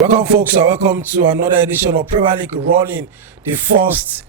Welcome, folks, and welcome to another edition of Premier League running the first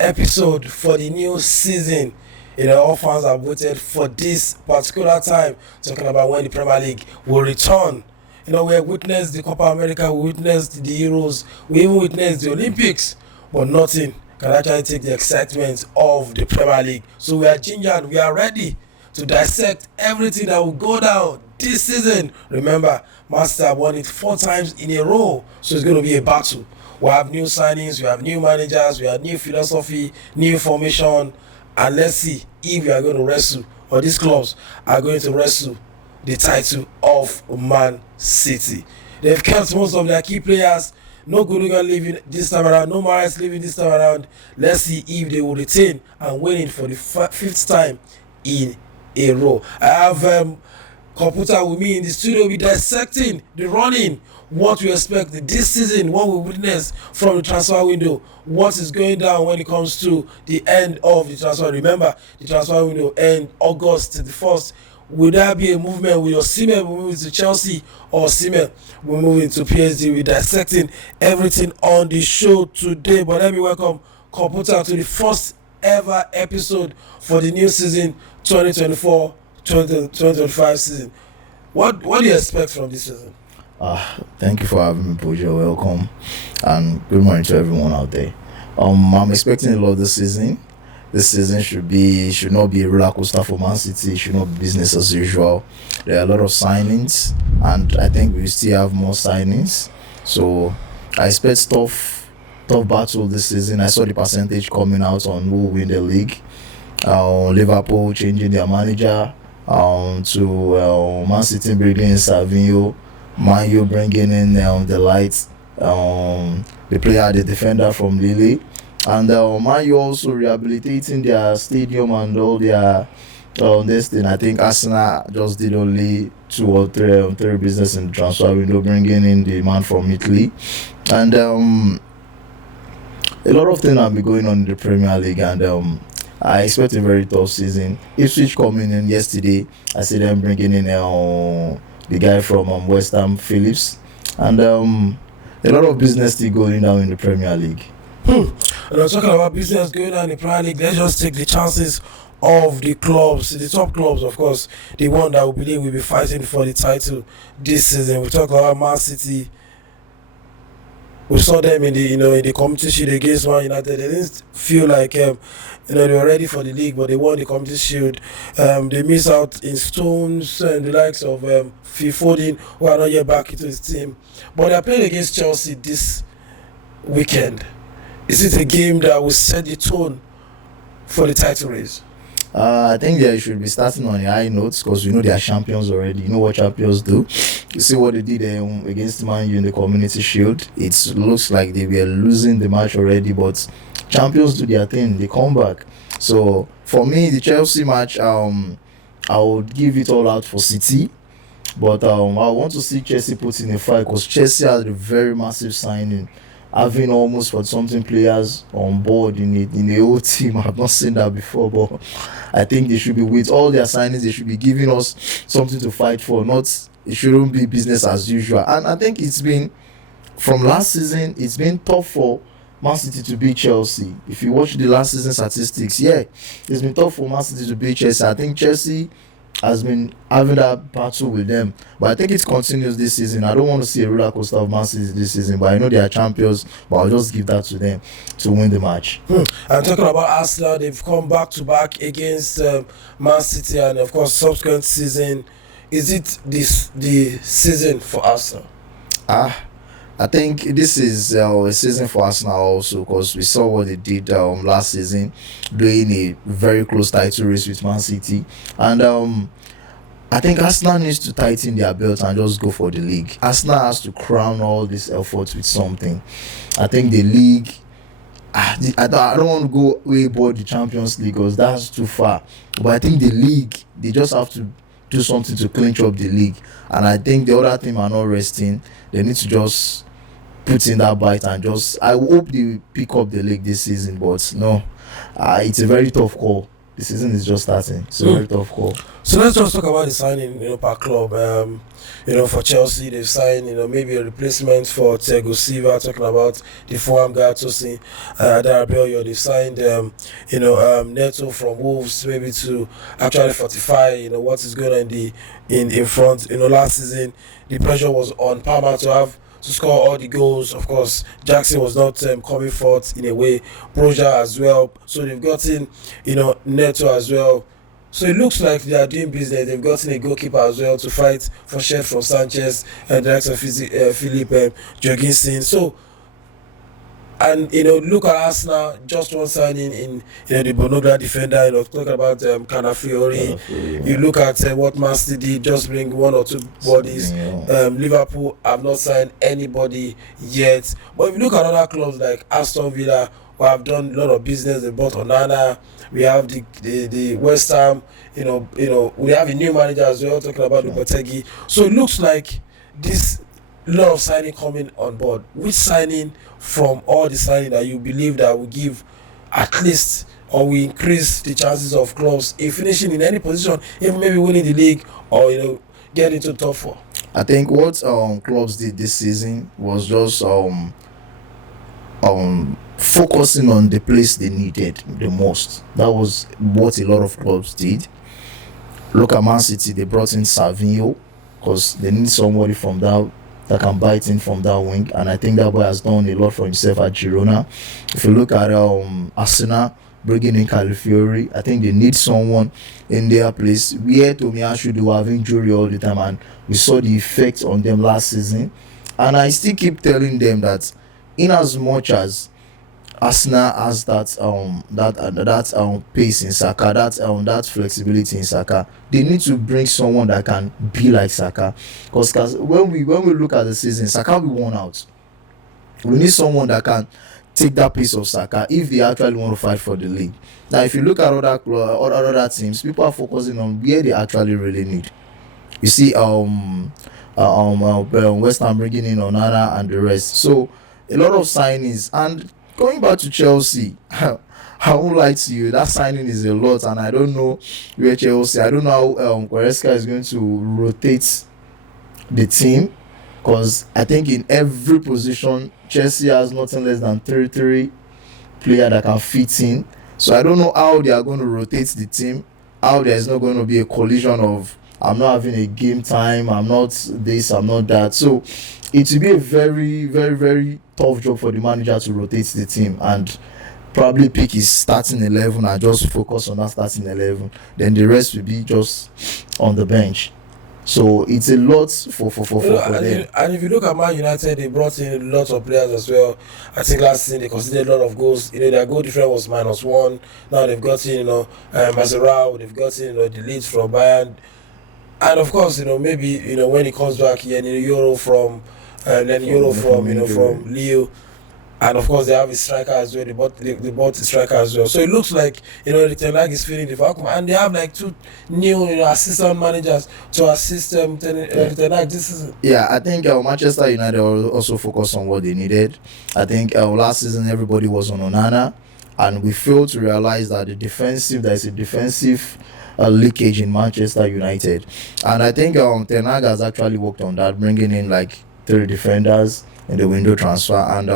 episode for the new season. All fans have waited for this particular time, talking about when the Premier League will return. We have witnessed the Copa America, we witnessed the Euros, we even witnessed the Olympics, but nothing can actually take the excitement of the Premier League. So we are gingered, we are ready to dissect everything that will go down this season. Remember, Master have won it 4 times in a row, so it's going to be a battle. We have new signings, we have new managers, we have new philosophy, new formation, and let's see if we are going to wrestle, or these clubs are going to wrestle the title of Man City. They've kept most of their key players. No Gundogan leaving this time around, no Mahrez leaving this time around. Let's see if they will retain and win it for the 5th time in a row. I have Computer with me in the studio. We're dissecting the running, what we expect this season, what we witness from the transfer window, what is going down when it comes to the end of the transfer. Remember, the transfer window ends August 31st. Will there be a movement with Osimhen moving to Chelsea, or Osimhen will move into PSG? We're dissecting everything on the show today. But let me welcome Computer to the first ever episode for the new season 2024-2025 season. What do you expect from this season? Thank you for having me, Bojo. Welcome, and good morning to everyone out there. I'm expecting a lot this season. This season should not be a roller coaster for Man City. It should not be business as usual. There are a lot of signings, and I think we still have more signings. So I expect tough battle this season. I saw the percentage coming out on who will win the league. Liverpool changing their manager to Man City bringing in Savinho, Man U bringing in the lights, the player, the defender from Lille, and Man U also rehabilitating their stadium and all their this thing. I think Arsenal just did only 2 or 3 business in the transfer window, bringing in the man from Italy, and a lot of things have been going on in the Premier League, and I expect a very tough season. Ipswich coming in yesterday, I see them bringing in the guy from West Ham, Phillips, and a lot of business still going down in the Premier League. And I'm talking about business going on in the Premier League. Let's just take the chances of the clubs, the top clubs, of course, the one that we believe will be fighting for the title this season. We talk about Man City. We saw them in the competition against Man United. They didn't feel like they were ready for the league, but they won the Community Shield. They missed out in Stones and the likes of Phil Foden, who are not yet back into his team. But they are playing against Chelsea this weekend. Is it a game that will set the tone for the title race? I think they should be starting on a high notes, because we know they are champions already. You know what champions do. You see what they did against Man U in the Community Shield. It looks like they were losing the match already, but champions do their thing. They come back. So for me, the Chelsea match, I would give it all out for City. But I want to see Chelsea put in a fight, because Chelsea has a very massive signing, having almost for something players on board in the whole team. I've not seen that before, but I think they should be, with all their signings, they should be giving us something to fight for. It shouldn't be business as usual. And I think it's been, from last season, it's been tough for Man City to beat Chelsea. If you watch the last season statistics, it's been tough for Man City to beat Chelsea. I think Chelsea has been having that battle with them, but I think it continues this season. I don't want to see a roller coaster of Man City this season, but I know they are champions, but I'll just give that to them to win the match. I'm talking about Arsenal. They've come back to back against Man City, and of course subsequent season. Is it the season for Arsenal? I think this is a season for Arsenal also, because we saw what they did last season, doing a very close title race with Man City. And I think Arsenal needs to tighten their belt and just go for the league. Arsenal has to crown all these efforts with something. I think the league, I don't want to go way above the Champions League, because that's too far. But I think the league, they just have to do something to clinch up the league. And I think the other team are not resting. They need to just put in that bite, and I hope they pick up the league this season. But no, it's a very tough call. The season is just starting. It's a very tough call. So let's just talk about the signing, per club. For Chelsea, they've signed, maybe a replacement for Thiago Silva. Talking about the Fulham guy, Tosin Adarabioyo. They've signed, Neto from Wolves, maybe to actually fortify, what is going on in front. Last season the pressure was on Palmer to score all the goals. Of course, Jackson was not coming forth in a way. Broja as well. So they've gotten, Neto as well. So it looks like they are doing business. They've gotten a goalkeeper as well to fight for shed from Sanchez and the likes of Philip Jorgensen. So, and look at Arsenal, just one signing in the Bonogla defender. Talking about Calafiori. You look at what Man City did, just bring one or two bodies. Liverpool have not signed anybody yet. But if you look at other clubs like Aston Villa, who have done a lot of business, they bought Onana. We have the West Ham. We have a new manager as well. Talking about Lopetegi. So it looks like this lot of signing coming on board. Which signing from all the signing that you believe that will give at least or will increase the chances of clubs in finishing in any position, even maybe winning the league or get into top 4? I think what clubs did this season was just focusing on the place they needed the most. That was what a lot of clubs did. Look at Man City, they brought in Savinho because they need somebody from that can bite in from that wing, and I think that boy has done a lot for himself at Girona. If you look at Arsenal bringing in Calafiori, I think they need someone in their place. Where Tomiyasu, they were having injury all the time, and we saw the effect on them last season. And I still keep telling them that in as much as Arsenal has that pace in Saka, that flexibility in Saka, they need to bring someone that can be like Saka. Because when we look at the season, Saka will be worn out. We need someone that can take that pace of Saka if they actually want to fight for the league. Now, if you look at other teams, people are focusing on where they actually really need. You see, West Ham bringing in Onana and the rest. So a lot of signings. And going back to Chelsea, I won't lie to you, that signing is a lot, and I don't know where Chelsea. I don't know how Goretzka is going to rotate the team, because I think in every position Chelsea has nothing less than 33 players that can fit in. So I don't know how they are going to rotate the team. How there is not going to be a collision of I'm not having a game time, I'm not this, I'm not that. So it will be a very, very, very tough job for the manager to rotate the team and probably pick his starting 11 and just focus on that starting 11. Then the rest will be just on the bench. So it's a lot for them. And if you look at Man United, they brought in lots of players as well. I think last season they conceded a lot of goals. Their goal difference was -1. Now they've gotten Mazarao, they've gotten the leads from Bayern. And of course, maybe when he comes back here, Euro from from Leo, and of course they have a striker as well. They bought a striker as well. So it looks like the Ten Hag is feeling the vacuum, and they have like 2 new assistant managers to assist them. Ten Hag this season. Yeah, I think Manchester United also focused on what they needed. I think last season everybody was on Onana, and we failed to realize that there is a defensive leakage in Manchester United, and I think Ten Hag has actually worked on that, bringing in like 3 defenders in the window transfer, and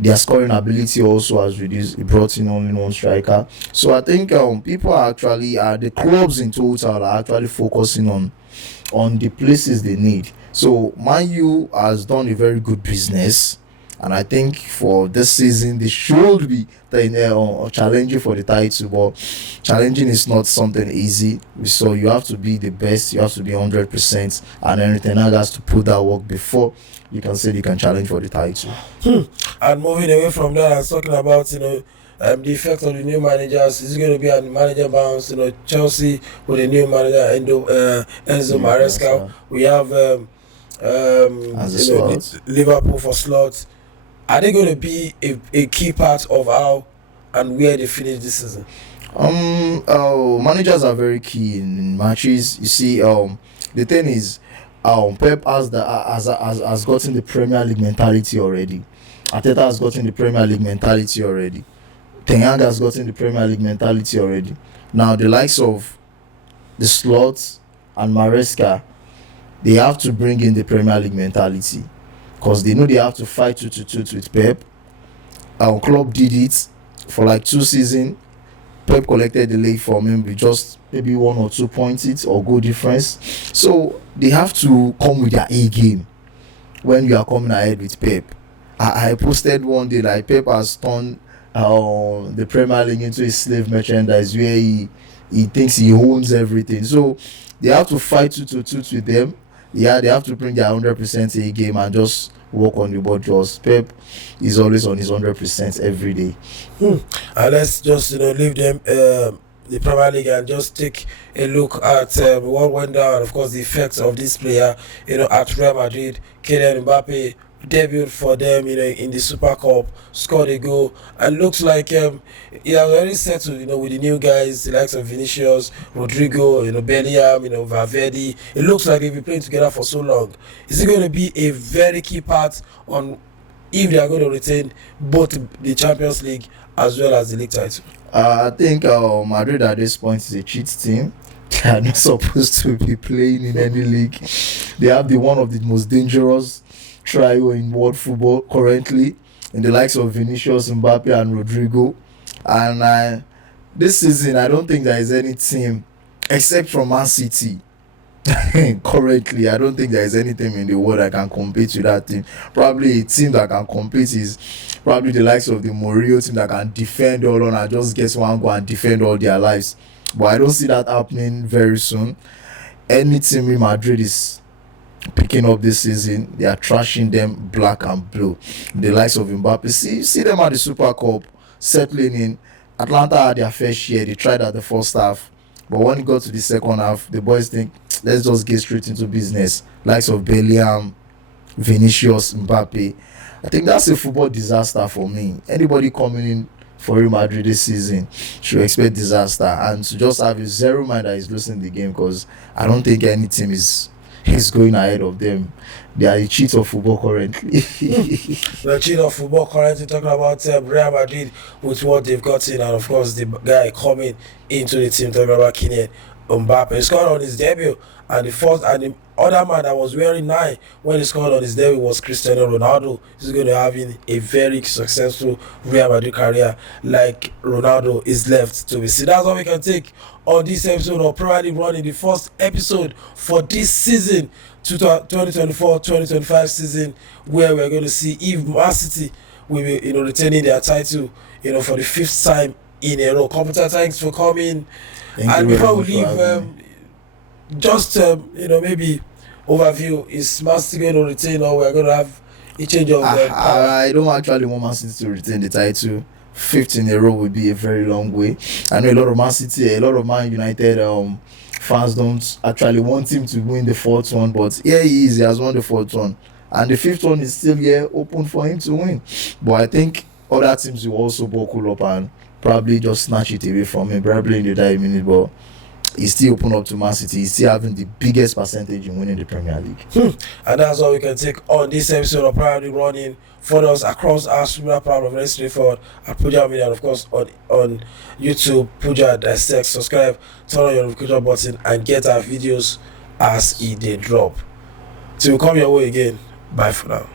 their scoring ability also has reduced. He brought in only 1 striker. So I think people are actually the clubs in total are actually focusing on the places they need. So Man U has done a very good business, and I think for this season they should be challenging for the title. But challenging is not something easy, so you have to be the best, you have to be 100%, and everything has to put that work before you can say you can challenge for the title. And moving away from that, I was talking about the effect of the new managers. Is it going to be a manager bounce? Chelsea with a new manager, Enzo Maresca. We have Liverpool for slots. Are they going to be a key part of how and where they finish this season? Managers are very key in matches. You see, the thing is, Pep has gotten the Premier League mentality already. Arteta has gotten the Premier League mentality already. Ten Hag has gotten the Premier League mentality already. Now the likes of the Slots and Maresca, they have to bring in the Premier League mentality because they know they have to fight tooth to tooth with Pep. Our club did it for like 2 seasons. Pep collected the league from him with just maybe 1 or 2 points it or goal difference. So they have to come with their A game when you are coming ahead with Pep. I posted one day like Pep has turned the Premier League into a slave merchandise where he thinks he owns everything. So they have to fight tooth to tooth with them. Yeah, they have to bring their 100% A game and just work on the board. Just Pep is always on his 100% every day. And let's just leave them the Premier League and just take a look at what went down. Of course, the effects of this player, at Real Madrid. Kylian Mbappe debuted for them, in the Super Cup, scored a goal, and looks like he has already settled, with the new guys, the likes of Vinicius, Rodrigo, Bellingham, Valverde. It looks like they've been playing together for so long. Is it going to be a very key part on if they are going to retain both the Champions League as well as the league title? I think Madrid at this point is a cheat team. They are not supposed to be playing in any league. They have one of the most dangerous trio in world football currently, in the likes of Vinicius, Mbappe, and Rodrigo. And this season, I don't think there is any team except from Man City. Currently, I don't think there is any team in the world that can compete with that team. Probably a team that can compete is probably the likes of the Mourinho team that can defend all on and just get one go and defend all their lives. But I don't see that happening very soon. Any team in Madrid is picking up this season. They are trashing them black and blue. The likes of Mbappe, see them at the Super Cup, settling in. Atlanta had their fair share. They tried at the first half. But when it got to the second half, the boys think, let's just get straight into business. Likes of Bellingham, Vinicius, Mbappe. I think that's a football disaster for me. Anybody coming in for Real Madrid this season should expect disaster. And to just have a zero mind that is losing the game, because I don't think any team is going ahead of them. They are the cheat of football currently. The cheat of football currently, talking about Real Madrid with what they've got in, and of course the guy coming into the team, talking about Kylian Mbappe. He scored on his debut, and the other man that was wearing 9 when he scored on his debut was Cristiano Ronaldo. He's going to have a very successful Real Madrid career like Ronaldo is left to be seen. That's all we can take on this episode of Premier League Running, the first episode for this season, 2024-2025 season, where we're going to see if Man City will be retaining their title for the 5th time in a row. Computer, thanks for coming. And before we leave, just maybe overview, is Man City going to retain, or we're going to have a change of I don't actually want Man City to retain the title. 5th in a row would be a very long way. I know a lot of Man City, a lot of Man United fans don't actually want him to win the 4th one, but here he is. He has won the 4th one, and the 5th one is still here open for him to win. But I think other teams will also buckle up and probably just snatch it away from him, probably in the 90 minutes. But he's still open up to Man City. He's still having the biggest percentage in winning the Premier League. And that's all we can take on this episode of Premier League Running. Follow us across our super proud of very straightforward at Puja Media, and of course on YouTube, Puja Dissect. Subscribe, turn on your notification button, and get our videos as they drop. Till we come your way again. Bye for now.